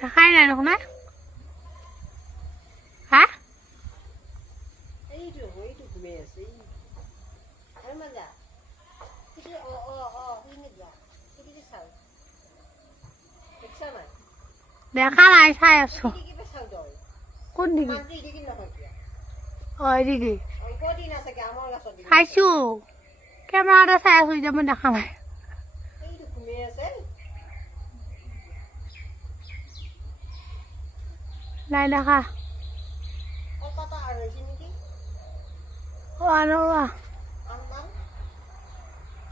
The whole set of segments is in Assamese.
দেখাই নাই দেখোন হা দেখা নাই চাই আছো কোন দিকে এদিকে চাইছো কেমেৰাতে চাই আছো এতিয়া মই দেখা নাই নাই দেখা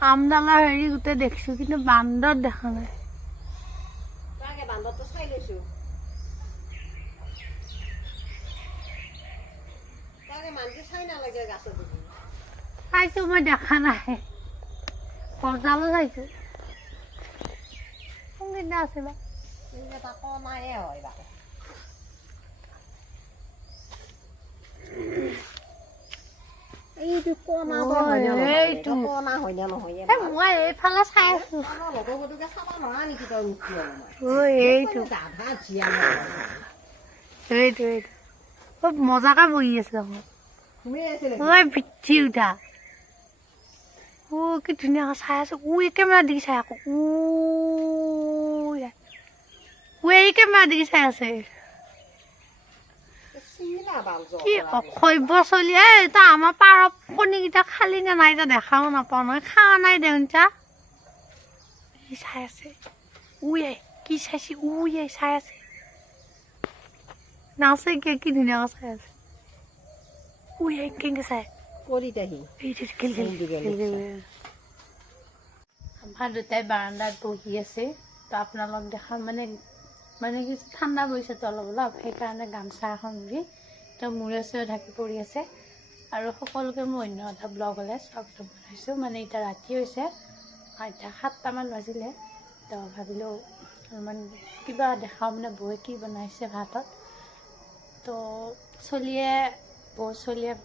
আমডালৰ হেৰি গোটেই দেখিছো কিন্তু বান্দৰ দেখা নাই চাইছো মই দেখা নাই কঁকালো চাইছো কোনদিনা আছিলে মই এইফালে চাই আছো খুব মজাকে বহি আছে পিঠি উঠা কি ধুনীয়াকে চাই আছো এই কেমেৰা দিকে চাই আকৌ এই কেমেৰা দিকে চাই আছে কি অসভ্য চলি তা আমাৰ পাৰ কণীকেইটা খালি নে নাই দেখাও নাপাওঁ নহয় খোৱা নাই দেউতা চাই আছে কি চাইছে চাই আছে নাচে কি ধুনীয়াকে চাই আছে কেনেকে চাই আমাৰ দুটাই বাৰান্দাত বহি আছে তো আপোনালোক দেখা মানে কি ঠাণ্ডা পৰিছেতো অলপ অলপ সেইকাৰণে গামচা এখন দি তো মূৰে চূৰে ঢাকি পৰি আছে আৰু সকলোকে মই অন্য এটা ব্লগলৈ স্বাগতম জনাইছোঁ মানে এতিয়া ৰাতি হৈছে এতিয়া 7টামান বাজিলে তো ভাবিলোঁ অলপমান কিবা দেখাওঁ মানে বৌয়ে কি বনাইছে ভাতত তো চলিয়ে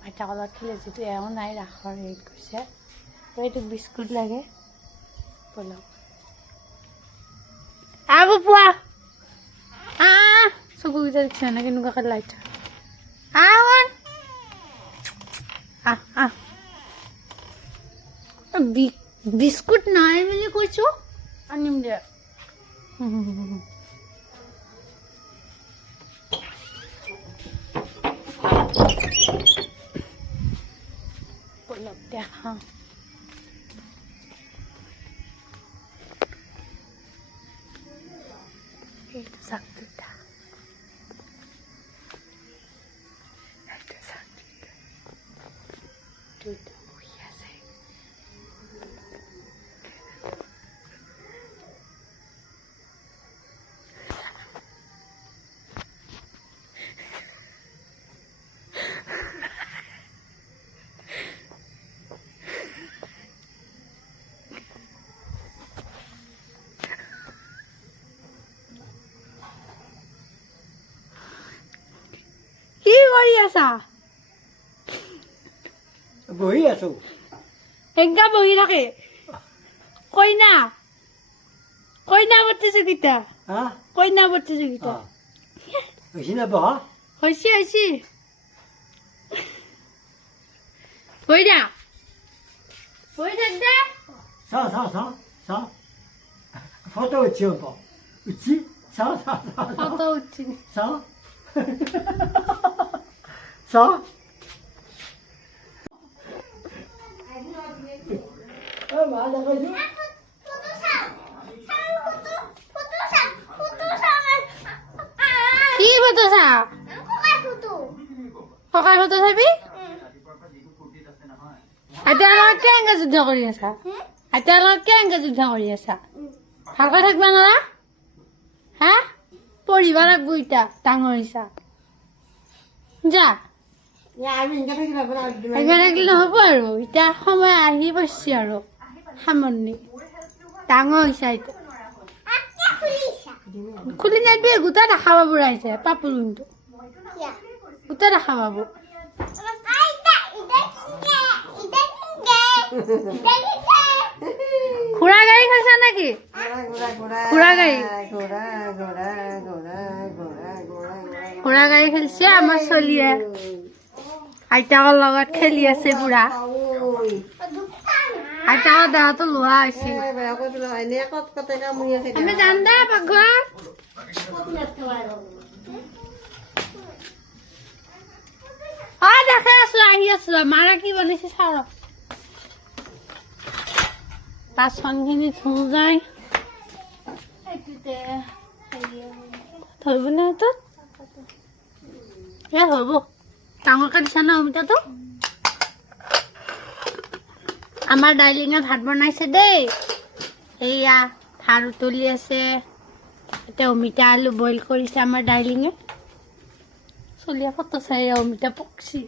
ভাইটা কলত খেলে যিটো এওঁ নাই ৰাসৰ হেৰিত গৈছে তো এইটো বিস্কুট লাগে বলক পোৱা চকুকেইটা দেখিছে না কেনেকুৱাকে লাইট বিস্কুট নাই বুলি কৈছো আনিম দে দেখা এইটো চাক দুটা দুটা বহি আছে কি কৰি আছা বহি আছো এনেকা বহি থাকে কইনা প্ৰতিযোগিতা কইনা প্ৰতিযোগিতা হৈছে নে বহা হৈছে বহি থাক দে চা ফটো উঠি হ'ব উঠি চা ফটো উঠি চা মা দেখাইছো কি ফটো চা ককাৰ ফটো চাবি এতিয়া লগত কেনেকে যুদ্ধ কৰি আছা ভালকৈ থাকিবা নৰা হা পঢ়িব লাগব এতিয়া ডাঙৰ হিচা যা থাকিলে নহ'ব আৰু এতিয়া সময় আহি পৰিছে আৰু সামৰণি ডাঙৰ হৈছে এতিয়া খুলি নাইবি গোটা দেখা পাব ৰাইছে পাপুলুনটো গোটা দেখা পাব ঘোঁৰা গাড়ী খাইছা নেকি ঘোঁৰা গাড়ী ঘোঁৰা গাড়ী খেলিছে আমাৰ চলিয়ে আইতাকৰ লগত খেলি আছে পুৰা আইতাকৰ দেহাটো লোৱা হৈছে আমি যাম দে পাকঘৰ দেখাই আছো আহি আছো মাৰা কি বনাইছে চাওঁ বাচনখিনি ধুও যায় ধৰিব নে তোৰ এ ধৰিব ডাঙৰকে দিছা ন অমিতাটো আমাৰ ডাইলিঙে ভাত বনাইছে দেই এয়া ভাত উতলি আছে এতিয়া অমিতা আলু বইল কৰিছে আমাৰ ডাইলিঙে চলিয়া ফটো চাই অমিতা পকছি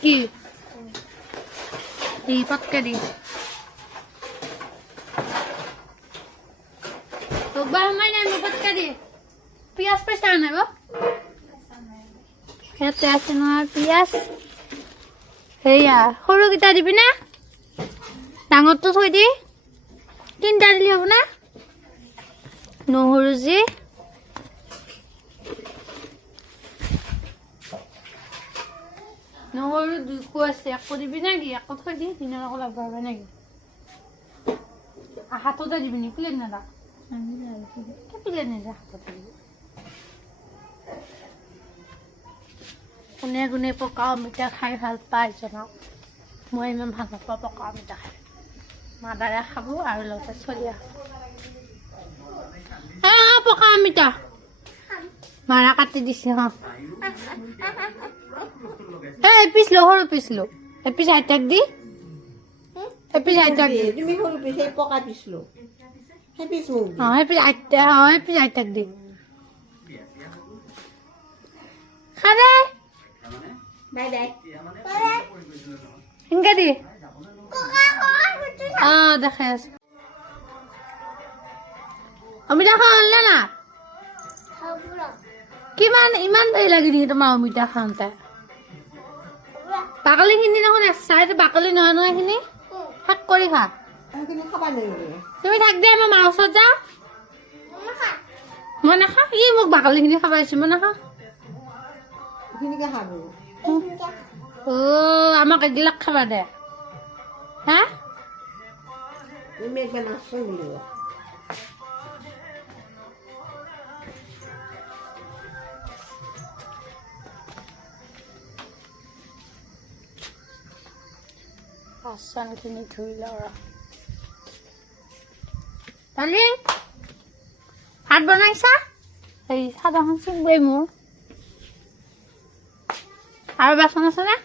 কি এই পটকে দি তোকবা সময় নাই মোক পটকে দি পিঁয়াজ পইচা নাই ব ইয়াতে আছে নহয় পিঁয়াজ সেয়া সৰুকেইটা দিবি না ডাঙৰটো থৈ দি তিনিটা দিলে হ'ব না নহৰু যি নহৰু দুইকো আছে একো দিবি নেকি একো থৈ দি দিনৰ আকৌ লাগব হবে নেকি হাততে দিবি নি প্লেট নেদা প্লেট নেদা হাততে দিবি কোনে কোনে পকা অমিতা খাই ভাল পায় জনাওক মই ইমান ভাল নাপাওঁ পকা অমিতা খাই মাদাৰে খাব আৰু লগতে চলিয়া পকা অমিতা মাৰা কাটি দিছে হা এপিচ লো সৰু পিচ লো এপিচ আইতাক দি এপিচ আইতাক দি তুমি সৰু পিচ এই পকা পিচ লো সেই পিচ মোক এপিচ আইতাক দি খাৰে বাই বাই সেনেকে দি দেখাই আছে অমিতা খোৱা হ'ল নে না কিমান ইমান দেৰি লাগি নেকি তোমাৰ অমিতা খাওঁতে বাকলিখিনি দেখোন চাইটো বাকলি নহয় নহয় এইখিনি শাক কৰি খা সেইখিনি খাবা নেকি তুমি থাক দে মই মাৰ ওচৰত যাওঁ মই নাখাওঁ ই মোক বাকলিখিনি খাব আহিছো মই নাখাওঁ সেইখিনিকে খাব আমাক এগিলাক খাবা দে হা তুমি একবাৰ নাচোন বুলিব বাচনখিনি ধুই লওঁ ডালিং ভাত বনাইছা এই চাদৰখন চিঙবই মোৰ আৰু বাচন আছে নে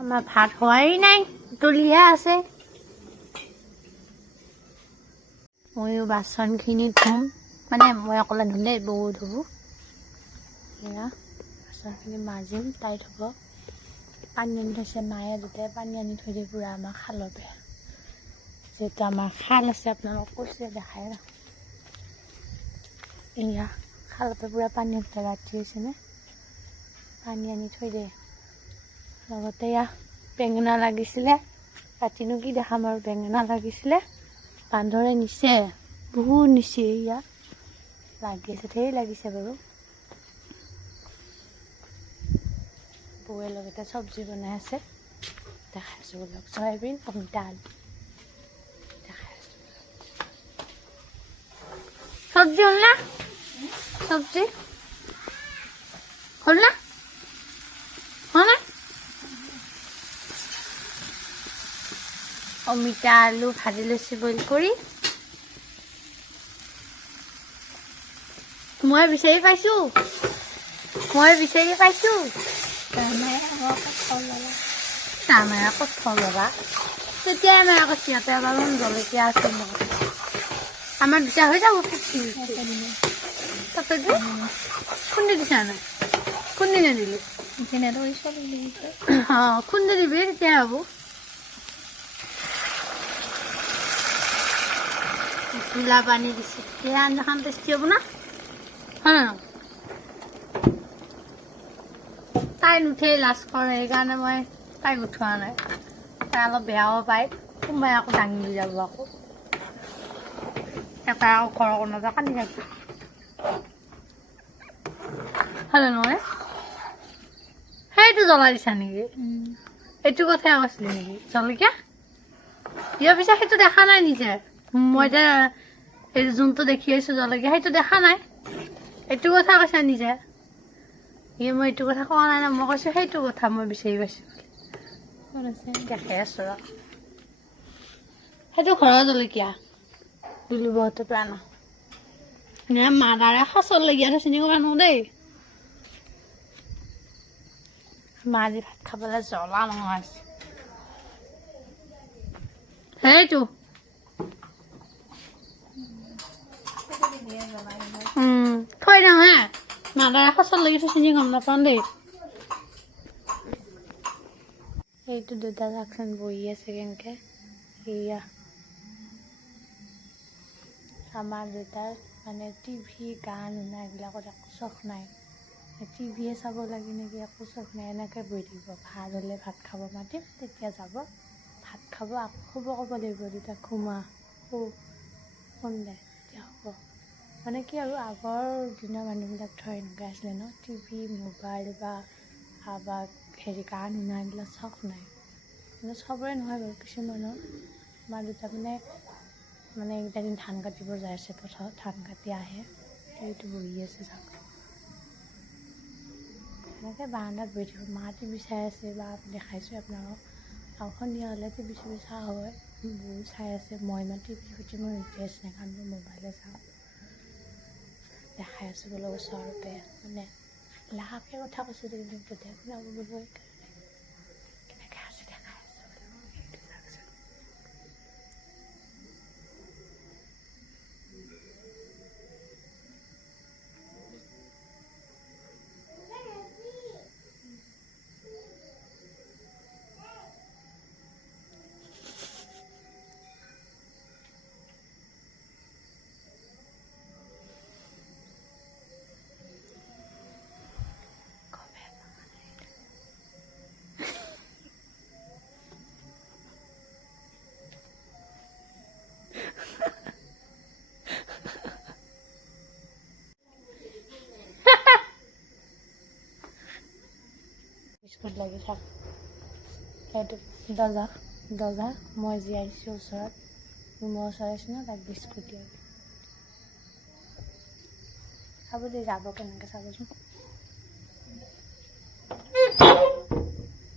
আমাৰ ভাত হোৱাই নাই উতলিহে আছে ময়ো বাচনখিনি ধুম মানে মই অকলে ধুম দেই বৌ ধুব এয়া বাচনখিনি মাজিম টাইট হ'ব পানী আনি থৈছে মায়ে দুটাই পানী আনি থৈ দিয়ে পুৰা আমাৰ খালৰ পৰা যিহেতু আমাৰ খাল আছে আপোনালোকক কৈছে দেখাই না এয়া খালৰ পৰা পুৰা পানী উঠে ৰাতি হৈছেনে পানী আনি থৈ দিয়ে লগতে এয়া বেঙেনা লাগিছিলে ৰাতিনো কি দেখাম আৰু বেঙেনা লাগিছিলে বান্দৰে নিছে বহুত নিছে এয়া লাগিছে ধেৰ লাগিছে বাৰু বৌয়ে লগতে চব্জি বনাই আছে দেখাই আছোঁ বোলক চয়াবিন অমিতা আলু দেখাই আছোঁ চব্জি হ'ল না চব্জি হ'ল না হয় না অমিতা আলু ভাজি লৈছোঁ বইল কৰি মই বিচাৰি পাইছোঁ আমাৰ আকৌ থল ল'বা তেতিয়াই আমাৰ আকৌ সিহঁতে এবাৰ জলকীয়া আছে মোৰ আমাৰ দুটা হৈ যাব তাতে খুন্দি দিছা নাই খুন্দি নিদিলি খুন্দি দিবি তেতিয়া হ'ব ধুলা পানী দিছে তেতিয়া আঞ্জাখন টেষ্টি হ'ব না হয় ন তাই নুঠেই লাজ কৰে সেইকাৰণে মই তাইক উঠোৱা নাই তাই অলপ বেয়াও পায় কোনোবাই আকৌ দাঙি লৈ যাব আকৌ এটা আকৌ ঘৰৰ কোনোবা কান্দি থাকিব ভালে নহয় সেইটো জ্বলাই দিছা নেকি এইটো কথাই কৈছিলি নেকি জলকীয়া ইয়াৰ পিছত সেইটো দেখা নাই নিজে মই এতিয়া এই যোনটো দেখি আছোঁ জলকীয়া সেইটো দেখা নাই এইটো কথা কৈছা নিজে মই এইটো কথা কোৱা নাই না মই কৈছোঁ সেইটো কথা মই বিচাৰি পাইছোঁ দেখাই আছোঁ ৰ সেইটো ঘৰৰ জলকীয়া দিলোঁ বহুতে প্ৰাণ নে মাদাৰে সাঁচৰ লগীয়া চিনি কৰা নহয় দেই মা আজি ভাত খাবলৈ জ্বলা নহয় সেইটো থৈ দিওঁ হা মাদাৰে সাঁচৰ লগীয়া চিনি গম নাপাওঁ দেই এইটো দুটা চাকচোন বহি আছে কেনেকৈ এয়া আমাৰ দেউতাৰ মানে টিভি গান শুনা এইবিলাকত একো চখ নাই টিভিয়ে চাব লাগে নেকি একো চখ নাই এনেকৈ বহি থাকিব ভাত হ'লে ভাত খাব মাতিম তেতিয়া যাব ভাত খাব আকৌ শুব ক'ব লাগিব তেতিয়া ঘুমা শুন দে তেতিয়া হ'ব মানে কি আৰু আগৰ দিনৰ মানুহবিলাক ধৰ এনেকৈ আছিলে ন টিভি মোবাইল বা হেৰি গান শুনা এইবিলাক চখ নাই মানে চবৰে নহয় বাৰু কিছুমানৰ মা দেউতা মানে এইকেইটা দিন ধান কাটিব যাই আছে পথাৰত ধান কাটি আহে এইটো বহি আছে চাওক এনেকৈ বাৰান্দাত বহি থাকিব মা টিভি চাই আছে বা দেখাইছোঁ আপোনালোকক আৰু সন্ধিয়া হ'লে টিভি চিভি চোৱা হয় বহুত চাই আছে মই ইমান টিভি সৈতে মোৰ ইণ্টাৰেষ্ট নাই কাৰণ মই মোবাইলে চাওঁ দেখাই আছোঁ বোলে ওচৰতে মানে লাহে কথা কৈছোঁ কিন্তু তেতিয়া শুনাব বোলো কেনেকৈ আছে দেখাই আছোঁ বিস্কুট লাগি চাওক সেইটো দজা মই যি আহিছোঁ ওচৰত ৰুমৰ ওচৰত আহিছোঁ ন তাক বিস্কুট দিয়ক চাব দেই যাব কেনেকৈ চাবচোন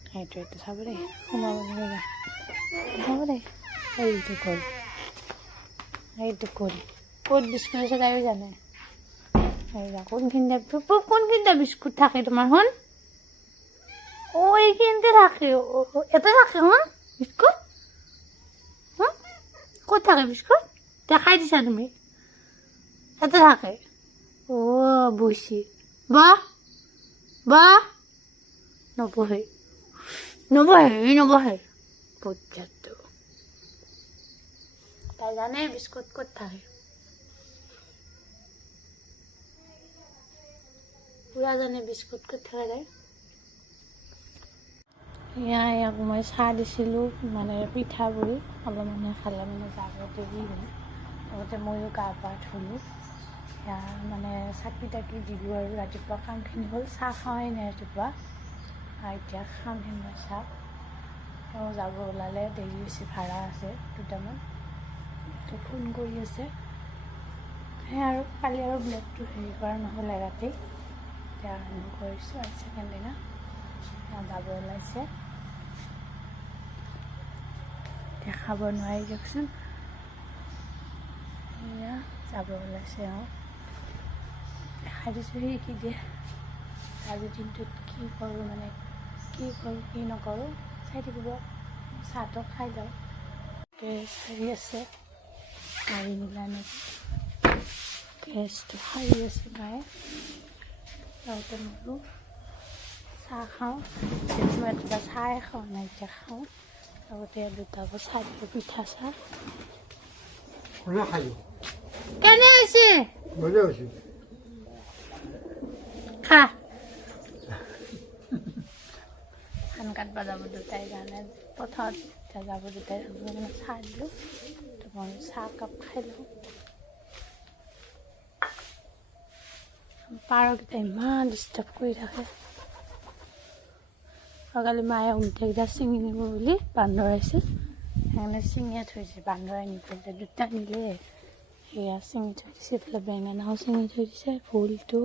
সেইটো চাব দেই সোমাব নালাগে চাব দেই সেইটো কৰি ক'ত বিস্কুট আছে তাইও জানে কোনখিনিতে বিস্কুট থাকে তোমাৰ শুন এইখিনিতে থাকে এতে থাকে হ্যাঁ বিস্কুট ক'ত থাকে বিস্কুট দেখাই দিছা তুমি এতে থাকে বহিছি বা নবহে পৰ্যাপ্ত তাই জানে বিস্কুট ক'ত থাকে পুৰা জানে বিস্কুট ক'ত থাকে তাই ইয়াক মই চাহ দিছিলোঁ মানে পিঠাগুড়ি অলপমানে খালে মানে যাব দেৰি হ'ল লগতে ময়ো গা পা ধুলোঁ সেয়া মানে চাকি তাকি দিলোঁ আৰু ৰাতিপুৱা কামখিনি হ'ল চাহ খোৱাই নাই ৰাতিপুৱা এতিয়া খামহে মই চাহ তেওঁ যাব ওলালে দেৰি হৈছে ভাড়া আছে দুটামান তো ফোন কৰি আছে সেয়া আৰু কালি আৰু ব্লগটো হেৰি কৰা নহ'লে ৰাতি এতিয়া আৰম্ভ কৰিছোঁ আৰু ছেকেণ্ড দিনা যাব ওলাইছে দেখাব নোৱাৰি দিয়কচোন এয়া যাব ওলাইছে দেখাই দিছোঁ সেই কি দিয়ে আজিৰ দিনটোত কি কৰোঁ মানে কি কৰোঁ কি নকৰোঁ চাই থাকিব চাহটো খাই যাওঁ সাৰি আছে সাৰি নিলা নেকি গেছটো সাৰি আছে মায়ে লগতে মোৰো চাহ খাওঁ ৰাতিপুৱা চাহে খাওঁ নাই এতিয়া খাওঁ লগতে দুটাবোৰ চাহ দিলোঁ পিঠা চাহ কেনে হৈছে খা ধান কাটবা যাব দুটাই কাৰণে পথাৰত এতিয়া যাব দুটাই মানে চাহ দিলোঁ তো মই চাহ কাপ খাই লওঁ পাৰকেইটা ইমান ডিষ্টাৰ্ব কৰি থাকে আৰু কালি মায়ে অমিতাকেইটা ছিঙি নিব বুলি বান্দৰ আহিছিল সেইকাৰণে ছিঙিয়ে থৈছে বান্দৰ আনি পেলাই দুটা নিলে সেয়া ছিঙি থৈ দিছে এইফালে বেঙেনাও ছিঙি থৈ দিছে ভোলটো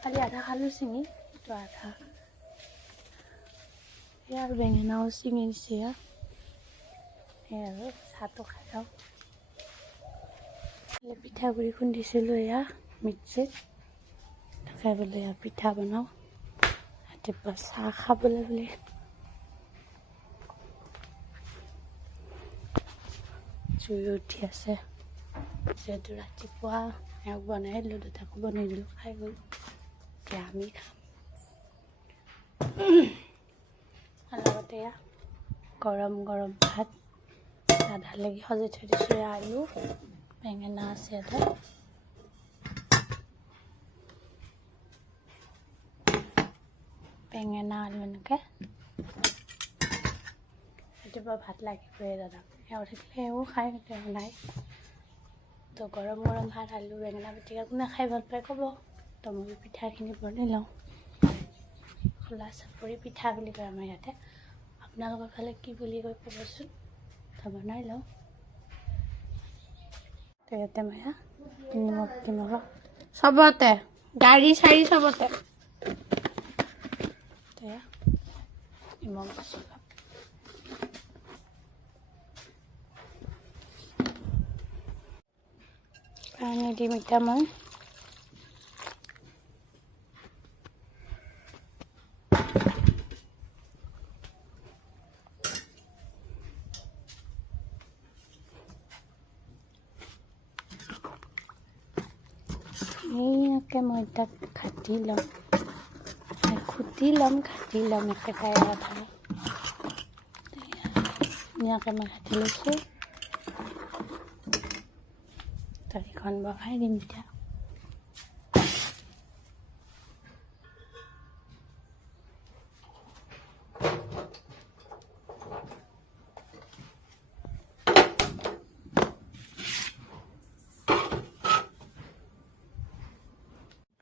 কালি আধা খালোঁ ছিঙি তো আধা সেয়া আৰু বেঙেনাও ছিঙি দিছে সেয়া আৰু চাহটো খাই লওঁ পিঠাগুড়ি খুন্দিছিলোঁ এয়া মিক্সিত খাই বোলে পিঠা বনাওঁ ৰাতিপুৱা চাহ খাবলৈ বুলি জুই উঠি আছে যিহেতু ৰাতিপুৱা এওক বনাই দিলোঁ দুটাকো বনাই দিলোঁ খাই গ'ল এতিয়া আমি খাম লগতে গৰম গৰম ভাত আধা লাগি সজাই থৈ দিছোঁ আলু বেঙেনা আছে এটা বেঙেনা আলু এনেকৈ ৰাতিপুৱা ভাত লাগিবই দাদা এওঁ থাকিলে এও খাই তেওঁ নাই তো গৰম গৰম ভাত আলু বেঙেনা পিটিকা কোনে খাই ভাল পায় ক'ব তো মই পিঠাখিনি বনাই লওঁ খোলা চাপৰি পিঠা বুলি কয় আমাৰ ইয়াতে আপোনালোকৰ ফালে কি বুলি কয় ক'বচোন তো বনাই লওঁ তো ইয়াতে মই নিমখ চবতে গাড়ী চাৰি চবতে নিমখ দিছোঁ পানী দিম এতিয়া মই এইয়াকে মই তাক খাটি ল'ম খুটি ল'ম খাটি ল'ম একেবাৰে আধা ধুনীয়াকৈ মই খাটি লৈছোঁ তৰিখন বহাই দিম এতিয়া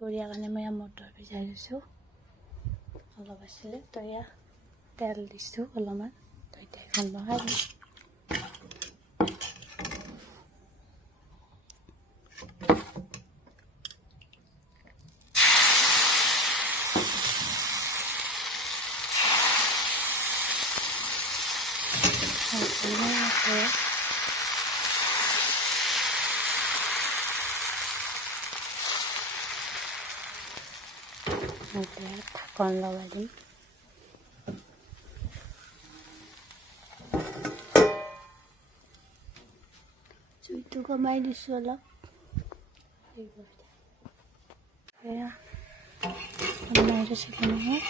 দুপৰীয়া কাৰণে মই মটৰ ভিজাই লৈছোঁ অলপ আছিলে তো এয়া তেল দিছোঁ অলপমান তো এতিয়া এখন বহাই দিম ঢাকন লগাই দিম জুইটো কমাই দিছোঁ অলপ এয়া বনাই দিছিলোঁ নহয়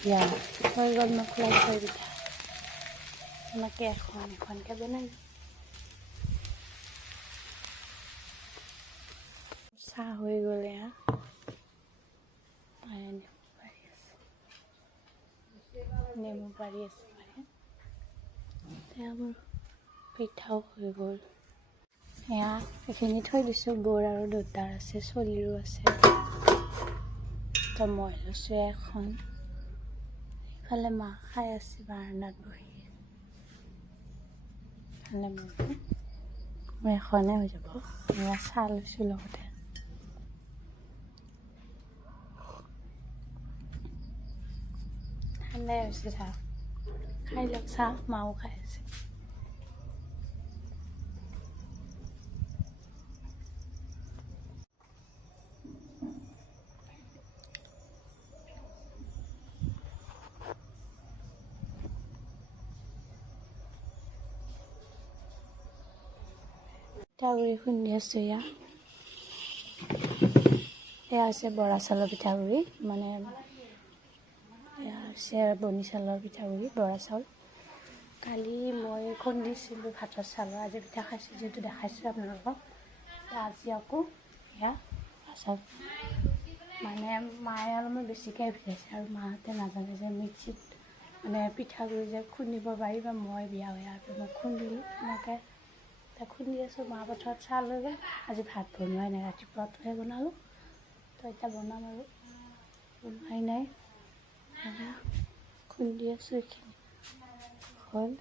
ইয়া হৈ গ'ল মছলা থৈ পিঠা এনেকৈ এখনকৈ বনাই চাহ হৈ গ'ল এয়া নেমু পাৰি আছে এতিয়া মোৰ পিঠাও হৈ গ'ল এয়া এইখিনি থৈ দিছোঁ বৰ আৰু দুটাৰ আছে চলিৰো আছে তো মই লৈছোঁ এখন ইফালে মা খাই আছে বাৰান্দাত বহি ইফালে মই এখনে হৈ যাব এয়া চাহ লৈছোঁ লগতে ঠাণ্ডাই হৈছে চাহ খাই লওক চাহ মাও খাই আছে পিঠাগুড়ি খুন্দি আছোঁ এয়া আছে বৰা চাউলৰ পিঠাগুড়ি মানে এয়া আছে বনি চাউলৰ পিঠাগুড়ি বৰা চাউল কালি মই খুন্দিছিলোঁ ভাতৰ চাউলৰ আজি পিঠা খাইছোঁ যিহেতু দেখাইছোঁ আপোনালোকক আজি আকৌ এয়া চাউল মানে মায়ে অলপমান বেছিকৈ ভিজাইছে আৰু মাহঁতে নাজানে যে মিক্সিত মানে পিঠাগুড়ি যে খুন্দিব পাৰি বা মই বিয়া হৈ অহাৰ পৰা মই খুন্দিলোঁ এনেকৈ এতিয়া খুন্দি আছোঁ। মা পথাৰত চাহ লৈ গ'ল, আজি ভাত বনোৱাই নাই, ৰাতিপুৱাটোহে বনালোঁ, তো এতিয়া বনাম আৰু বনোৱাই নাই। খুন্দি আছোঁ, এইখিনি হ'ল।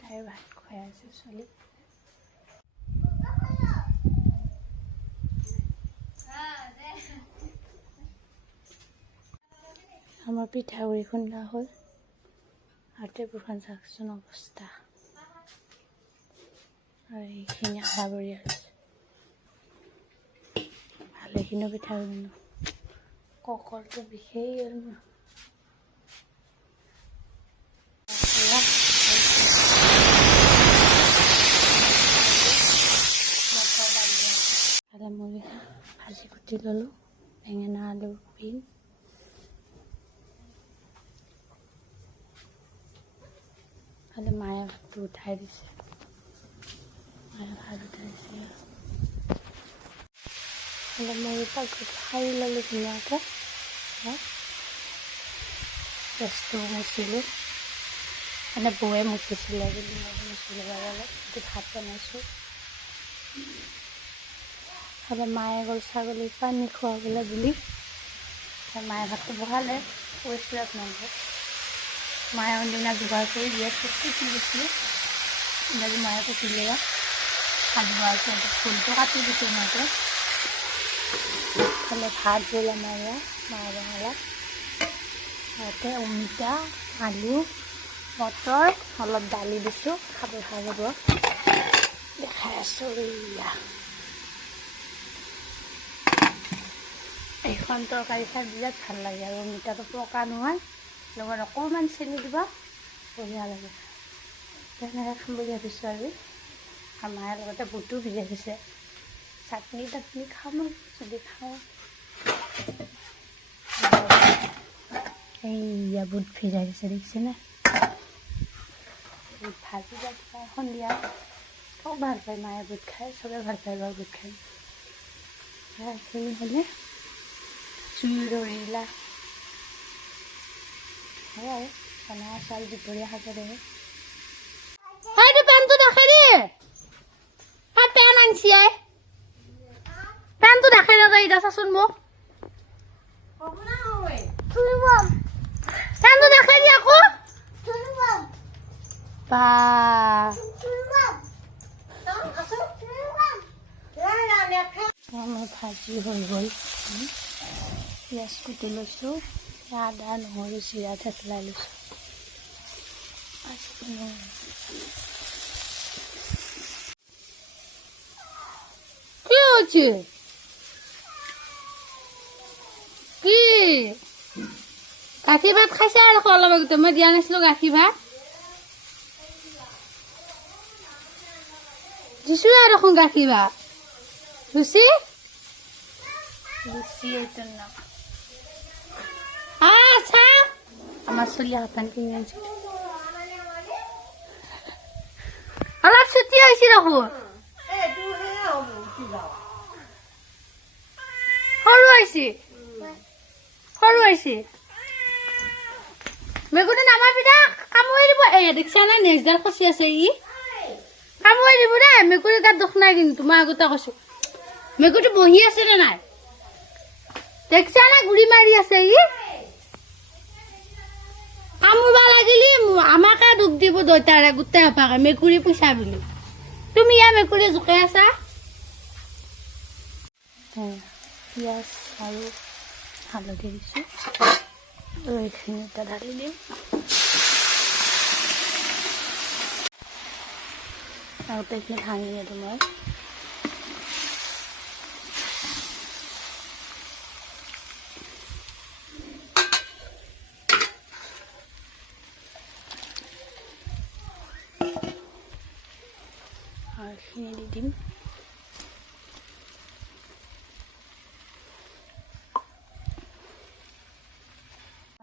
তাই ভাত খুৱাই আছে ছোৱালীক। আমাৰ পিঠাগুড়ি খুন্দা হ'ল আৰু টেবুলখন চাওকচোন অৱস্থা, আৰু এইখিনি আধা কৰি আছে। ভালেখিনিও পিঠাগুড়ি ন ককৰটো বিষেই গ'ল মোৰ। মই ভাজি কুটি ল'লোঁ, বেঙেনা আলু বিন। খালি মায়ে ভাতটো উঠাই দিছে, মায়ে ভাত উঠাই দিছে। মই পাকঘৰটো সাৰি ল'লোঁ ধুনীয়াকৈ, গেছটো মুচিলোঁ, মানে বৌয়ে মুচিছিলে বুলি মই মুচিলোঁ বাৰু। এতিয়া ভাত বনাইছোঁ। মায়ে গ'ল ছাগলীক পানী খুৱাবলৈ বুলি, মায়ে ভাতটো বহালে। কৈছোঁ আপোনালোকক মায়ে অন্যদিনা যোগাৰ কৰি দিয়ে, কুটি দিছিলোঁ, আজি মায়ে কুটিলে ভাজিব আছে। ফুলটো কাটি দিছোঁ মাকে। খালে ভাত হ'ল আমাৰ ইয়াত, মায়ে বনালে। ইয়াতে অমিতা, আলু, মটৰ, অলপ দালি দিছোঁ, খাব ভাল হ'ব। দেখাই আছোঁ এয়া। এইখন তৰকাৰী খাই বিৰাট ভাল লাগে, আৰু অমিতাটো পকা নহয়, লগত অকণমান চেনি দিবা, বঢ়িয়া লাগে। তেনেকৈ খাম বুলি ভাবিছোঁ আৰু মায়ে লগতে বুটো ভিজাই দিছে। চাটনি তাটনি খাম আৰু যদি খাওঁ। এইয়া বুট ভিজাই দিছে, দেখিছেনে? বুট ভাজি খাই সন্ধিয়া খুব ভাল পায় মায়ে বুট খাই, চবে ভাল পায় বাৰু বুট খাই। সেইখিনি হ'লে জুই ধৰিলা হয় আৰু বনাই আছোঁ আৰু দুপৰীয়া খাব দেবে। পেনটো দেখাই দে, পেন আনছি পেনটো দেখাই দে, এতিয়া চাচোন মোক পেনটো দেখাই দি আকৌ। বা আমাৰ ভাজি হৈ গ'ল। পিঁয়াজ কুটি লৈছোঁ, আদা নহৰু জিৰা থেতেলাই লৈছোঁ। কি হচ্ছে? কি গাখীৰ ভাত খাইছে আৰু অলপ আগতে মই দিয়া নাছিলো গাখীৰ ভাত দিছো আৰু দেখোন গাখীৰ ভাত। লুচি লুচি এইটো নাম আচ্ছা আমাৰ চলিয়া হাতান কিনে আনছি অলপ ছুটি হয়েছি দেখোন সৰু হয়েছি মেগুটো নামাবি দা কামুৰি দিব। দেখছা না নেক্সটডাল খচি আছে ই কামুৰি দিব দে। মেকুৰীৰ গাত দুখ নাই কিন্তু মই আগতে কৈছো মেকুৰীটো বহি আছে নে নাই দেখছা না গুৰি মাৰি আছে ই কামুৰবা লাগিলি আমাকে দুখ দিব দইতাৰে গোটেই হাপাকে মেকুৰী পইচা বুলি তুমি ইয়া মেকুৰী জোকাই আছা। পিঁয়াজ আৰু হালধি দিছোঁ আৰু এইখিনি এটা ঢালি দিম আৰু এইখিনি ভাঙি দিওঁ মই আৰু এইখিনি দি দিম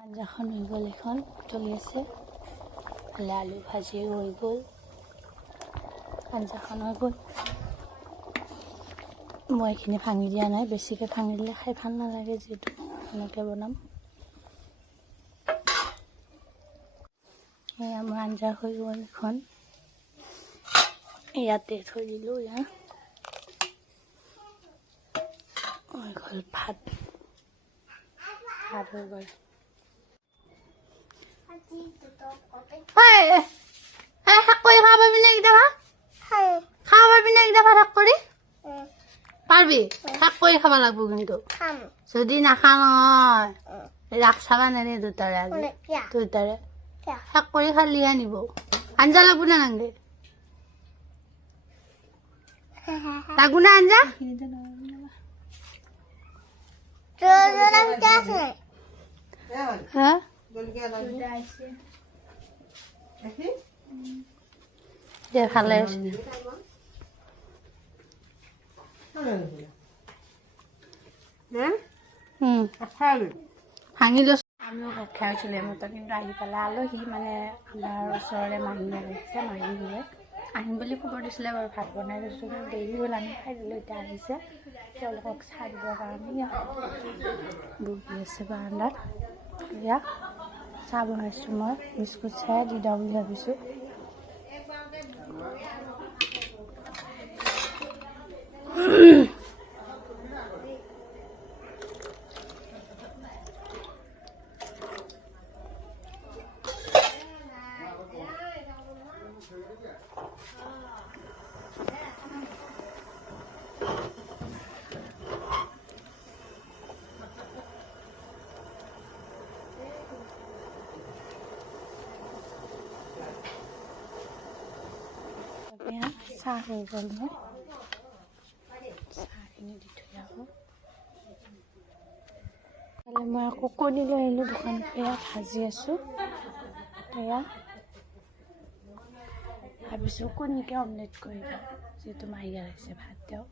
আঞ্জাখন হৈ গ'ল এখন উতলি আছে আলু ভাজি হৈ গ'ল আঞ্জাখন হৈ গ'ল মই এইখিনি ভাঙি দিয়া নাই, বেছিকৈ ভাঙি দিলে খাই ভাল নালাগে, যিহেতু এনেকৈ বনাম। এয়া মোৰ আঞ্জা হৈ গ'ল এখন, ইয়াতে থৈ দিলোঁ। ইয়াত হৈ গ'ল ভাত, ভাত হৈ গ'ল। শাক কৰি খাব পাৰিবি নে এইকেইটা ভাত? খাব পাৰিবি নে এইকেইটা ভাত শাক কৰি? পাৰবি? শাক কৰি খাব লাগিব কিন্তু। যদি নাখা নহয় ৰাখ চাবা নেনে দুটাৰে, আজি দুটাৰে শাক কৰি খালিহে নিব। আঞ্জা লাগব না নাংগে? লাগব না আঞ্জা? হ্যাঁ ভালে ভাঙি লৈছোঁ। আমিও ভাত খাই উঠিলোঁ এমতো, কিন্তু আহি পেলাই আলহী মানে আমাৰ ওচৰৰে মাহী আহিছে। মাহীয়ে আহিম বুলি খবৰ দিছিলে বাৰু, ভাত বনাই লৈছোঁ, কিন্তু দেৰি হ'ল, আমি খাই দিলোঁ। এতিয়া আহিছে, তেওঁলোকক চাহ দিবৰ কাৰণে বহি আছে বাৰান্দাত। এয়া চাহ বনাইছোঁ মই, বিস্কুট চাহ দি দিওঁ বুলি ভাবিছোঁ। চাহ হৈ গ'ল, মই চাহখিনি দি থৈ আহোঁ। মই আকৌ কণী লৈ আহিলোঁ দোকানত, এয়া ভাজি আছোঁ। এয়া ভাবিছোঁ কণীকে অমলেট কৰি দিওঁ, যিহেতু মাহী আহিছে ভাত দিওঁ।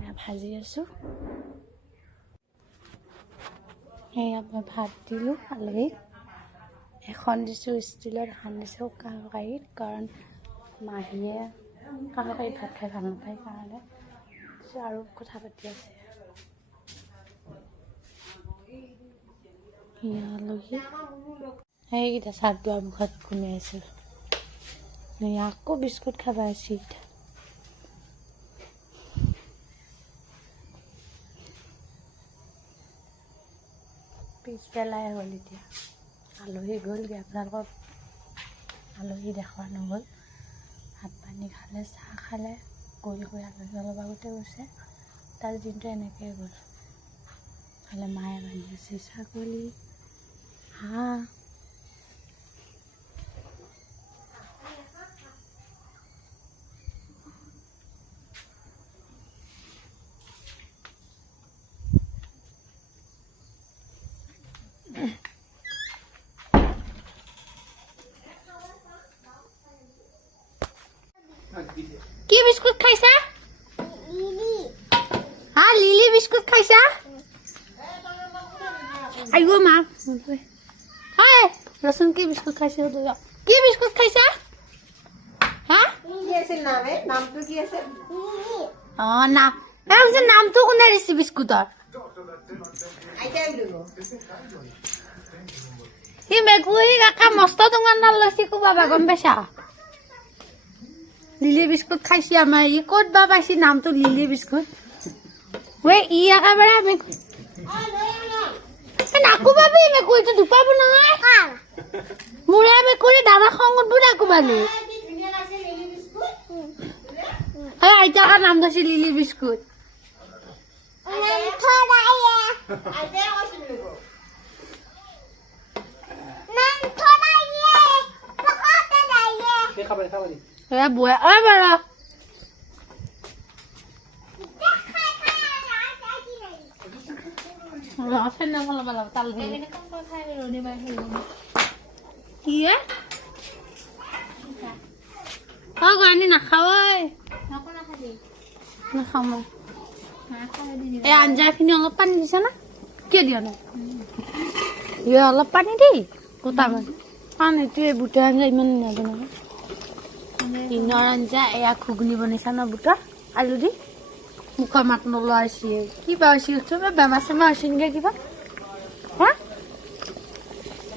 এয়া ভাজি আছোঁ। এয়া মই ভাত দিলোঁ আলহীক, এখন দিছোঁ ষ্টিলত, এখন দিছোঁ কাঁহৰ কাঁহীত, কাৰণ মাহীয়ে কাঁহৰ কাঁহীত ভাত খাই ভাল নাপায় কাৰণে। আৰু কথা পাতি আছে আলহী। সেইকেইটা চাহ দুৱাৰ মুখত ঘুমাই আছিল। আকৌ বিস্কুট খাব আহিছে। পিছবেলাই হ'ল, এতিয়া আলহী গ'লগৈ। আপোনালোকক আলহী দেখুওৱা নহ'ল। ভাত পানী খালে, চাহ খালে, গৈ আলহী অলপ আগতে গৈছে। তাৰ দিনটো এনেকৈ গ'ল। খালে মায়ে বান্ধি আছে ছাগলী, হাঁহ। কি বিস্কুট খাইছা? হ্যাঁ লিলি বিস্কুট খাইছা? আইগো মা, হ্যাঁ রসুন কি বিস্কুট খাইছে? কি বিস্কুট খাইছা? হ্যাঁ নামটো কি আছে? নাম নামটো কোনে দিছে বিস্কুটৰ? সি মেকুৰী কাকা মস্ত দোকানদাৰ লৈছে কোবাবা, গম পাইছা? লিলি বিস্কুট খাইছে আমাৰ। ই ক'ত বা পাইছে নামটো লিলি বিস্কুট? ই একেবাৰে নাকোবাবি, মেকুৰীটো দুপাব নহয়। মোৰে মেকুৰী দাদা খঙত বোৰ নাকোবালো। আইতাকাৰ নাম ধৰিছে লিলি বিস্কুট। বুঢ়া অ বাৰু গানি নাখাও, নাখাও মই। এই আঞ্জাখিনি অলপ পানী দিছে না? কিয় দিয়া নাই? অলপ পানী দি গোটামান পানীটো বুটৰ আঞ্জা ইমান নাজানো নহয়। দিনৰ আঞ্জা এয়া ঘুগুনি বনাইছা ন বুটৰ আলু দি? মুখৰ মাত নোলোৱা হৈছে কিবা হৈছে তুমি বেমাৰ চেমাৰ হৈছে নেকি কিবা হা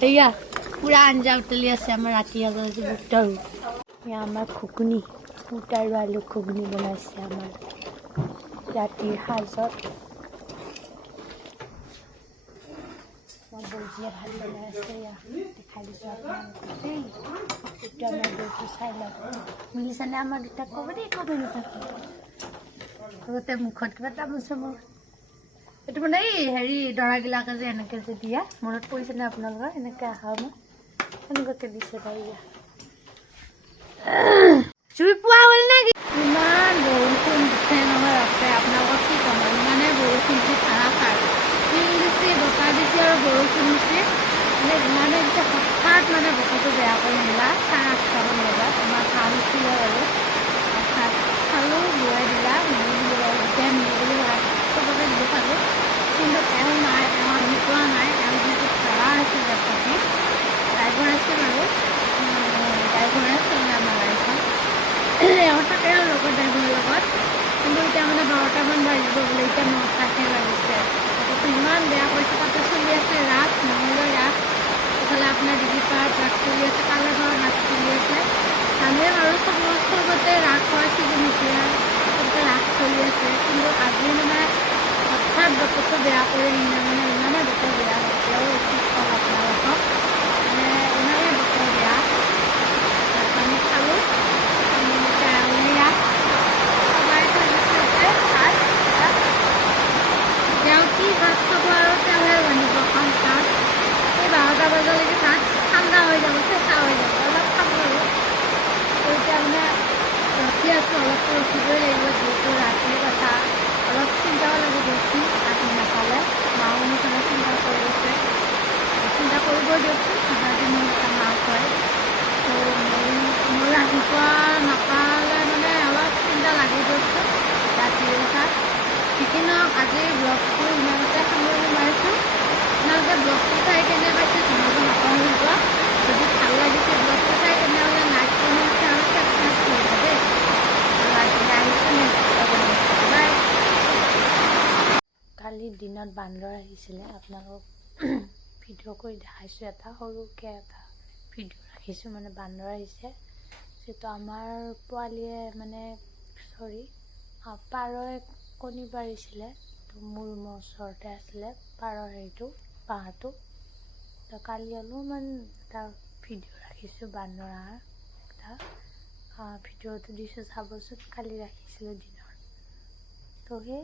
এয়া পুৰা আঞ্জা উতলি আছে আমাৰ ৰাতি আজাৰ বুটাৰু এয়া আমাৰ ঘুগুনি বুট আৰু আলু ঘুগুনি বনাইছে আমাৰ ৰাতিৰ সাজত বৌজিয়ে ভাত বনাই আছে এয়া দেখাই দিছোঁ আপোনালোকক দেই এতিয়া আমাৰ বৌটো চাই লওক মিলিছেনে আমাৰ দুটা ক'ব দেই ক'ব দুটা আগতে মুখত কিবা তামোল চামোল এইটো মানে এই হেৰি দৰাগিলাকে যে এনেকৈ যে দিয়া মনত পৰিছেনে আপোনালোকৰ এনেকৈ আহা মোক এনেকুৱাকৈ দিছে তাই ইয়া জুই পোৱা হ'ল নেকি ইমান বৰষুণ দিছে নহয় আছে আপোনালোকক কি ক'ম ইমানে বৰষুণ দিছে ধাৰাসাৰ শিল দিছে বতাহ দিছে আৰু বৰষুণ দিছে মানে ইমানে দিছে হঠাৎ মানে বতৰটো বেয়া কৰি দিলা 8:30মান বজাত আমাৰ চাহ দিছিলে আৰু ভাত খালোঁ বোৱাই দিলা যেতিয়া মিলি ভাত চবতে দি খালোঁ কিন্তু এওঁ নাই এওঁ আহি পোৱা নাই এওঁ যিটো ভাড়া আছে লেপটপি ড্ৰাইভাৰ আছে বাৰু ড্ৰাইভাৰে চলে আমাৰ গাড়ীখন এওঁ থাকে আৰু লগত ড্ৰাইভাৰৰ লগত কিন্তু এতিয়া মানে 12টামান বাজিব বোলে এতিয়া 9টাহে বাজিছে বতৰটো ইমান বেয়া কৰিছে তাতে চলি আছে ৰাস মঙলৰ ৰাস এইফালে আপোনাৰ ডিগিপাৰ ৰাস চলি আছে কালাঘৰ ৰাস চলি আছে জানে আৰু চবতে ৰাস হয় চিগুনিতিয়া চবতে ৰাস চলি আছে কিন্তু আজি মানে হঠাৎ বতৰটো বেয়া কৰি মানে ইমানে বতৰ বেয়া হৈছে আৰু কি ক'ম আপোনালোকক মানে ইমানে বতৰ বেয়া আমি খালোঁ তেওঁ কি ভাত খাব আৰু তেওঁহে জানিব কাৰণ ভাত এই 12টা বজালৈকে ভাত ঠাণ্ডা হৈ যাব চেঁচা হৈ যাব অলপ খাব আৰু এতিয়া মানে ৰখি আছোঁ অলপ ৰখিবই লাগিব যিহেতু ৰাতিৰ কথা অলপ চিন্তাও লাগিব দিয়কচোন ৰাতি নাখালে মাও নিচিনা চিন্তা কৰি আছে চিন্তা কৰিবই দিয়কচোন আধাৰ মোৰ এটা মাক হয় ত' মোৰ ৰাতিপুৱা নাখালে মানে অলপ চিন্তা লাগি দিয়কচোন ৰাতিৰ কথা ঠিক নহওক আজিৰ ব্লগটো ইমানতে সামৰণি মাৰিছোঁ আপোনালোকে ব্লগটো চাই কেনে পাইছে জনাব নাপাহৰিব যদি ভাল লাগিছে ব্লগটো চাই তেনেহ'লে লাইক কমেণ্ট আৰু ছাবস্ক্ৰাইব কৰিব দেই আৰু আজিলৈ আহিছোঁ নেক্সট বাই কালি দিনত বান্দৰ আহিছিলে আপোনালোকক ভিডিঅ' কৰি দেখাইছোঁ এটা সৰুকৈ এটা ভিডিঅ' ৰাখিছোঁ মানে বান্দৰ আহিছে যিহেতু আমাৰ পোৱালীয়ে মানে পাৰই কণী পাৰিছিলে তো মোৰ ৰুমৰ ওচৰতে আছিলে পাৰৰ হেৰিটো বাঁহটো তো কালি অলপমান এটা ভিডিঅ' ৰাখিছোঁ বান্দৰ এটা ভিডিঅ'টো দিছোঁ চাবচোন কালি ৰাখিছিলোঁ দিনত তো সেই